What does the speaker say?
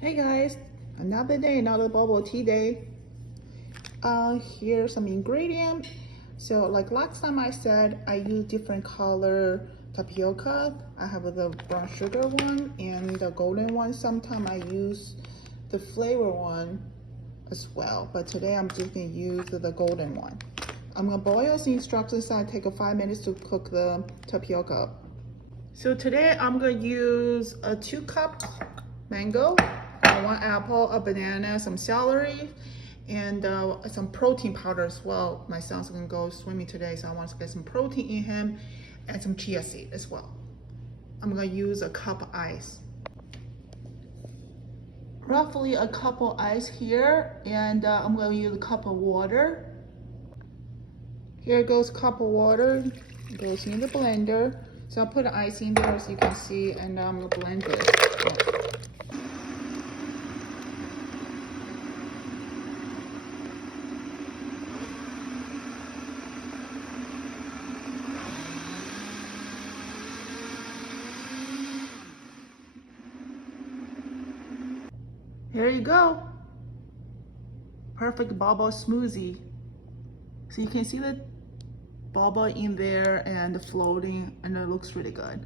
Hey guys, another day, another bubble tea day. Here's some ingredient. So like last time I said, I use different color tapioca. I have the brown sugar one and the golden one. Sometimes I use the flavor one as well, but today I'm just gonna use the golden one. I'm gonna boil the instructions and take 5 minutes to cook the tapioca. So today I'm gonna use a 2 cup mango, 1 apple, a banana, some celery, and some protein powder as well. My son's gonna go swimming today, so I want to get some protein in him, and some chia seed as well. I'm gonna use a cup of ice. Roughly a cup of ice here, and I'm gonna use a cup of water. Here goes a cup of water, it goes in the blender. So I'll put the ice in there so you can see, and I'm gonna blend this. Here you go. Perfect boba smoothie. So you can see the boba in there and floating, and it looks really good.